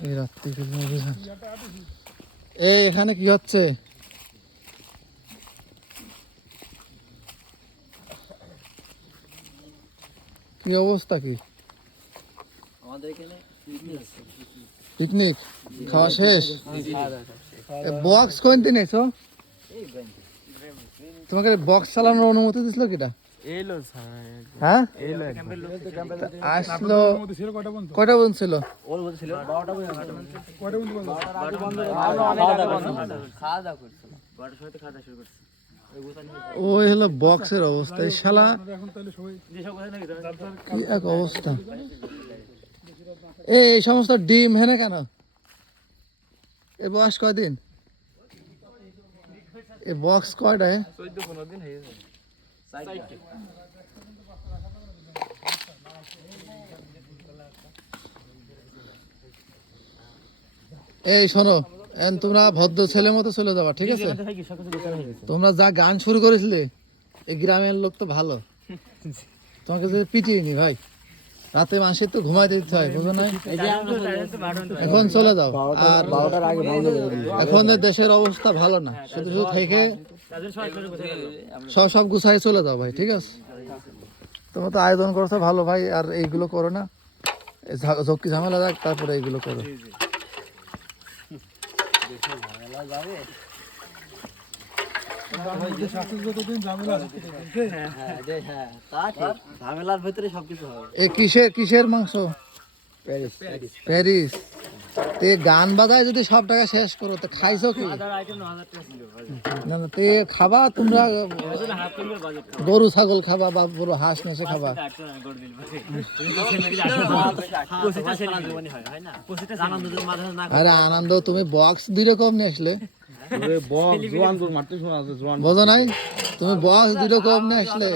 এই রাত্রি ফিল্ম অভিযান এই এখানে কি হচ্ছে? কি অবস্থা কি? পিকনিক খাওয়া শেষ? বক্স কোন দিন এসো তোমাকে বক্স চালানোর অনুমতি দিছিল কিটা? এলো হ্যাঁ? এলো আসলো কয়টা পর্যন্ত? ছিল? ওর মধ্যে ছিল বারোটা খাওয়া দাওয়া করছিল। বারোটার সময় তো খাওয়া দাওয়া শুরু করছে। ওই হলো বক্সের অবস্থা। এই শালা কি এক অবস্থা। এই এই সমস্ত ডিম হেনে কেন? এ বয়স কয়দিন? এ বক্স কয়টা, এ? চোদ্দ পনেরো দিন হয়ে এই শোনো তোমরা ভদ্র ছেলের মতো চলে যাবা, ঠিক আছে? তোমরা যা গান শুরু করেছিলে, এই গ্রামের লোক তো ভালো। তোমাকে পিটিয়ে নি, ভাই। রাতে মাসে তো ঘুমাইতে দিতে হয় বুঝো না এখন চলে যাও। আর এখন দেশের অবস্থা ভালো না শুধু শুধু থেকে সব সব গুছাই চলে যাও ভাই ঠিক আছে? তোমরা তো আয়োজন করছ ভালো ভাই আর এইগুলো করো না। ঝক্কি ঝামেলা যাক তারপরে এইগুলো করো। যে তা ঠিক ঝামেলার ভিতরে সবকিছু হবে এ কিসের কিসের মাংস? প্যারিস। তে গান বাজায় যদি সব টাকা শেষ করো তো খাইছো কি? না না তে খাবা তোমরা গরু ছাগল খাবা বা পুরো হাঁস নেছে খাবা। আরে আনন্দ তুমি বক্স দুই রকম নিয়ে আসলে। বোঝো নাই? তুমি বক্স দুই কম নিয়ে আসলে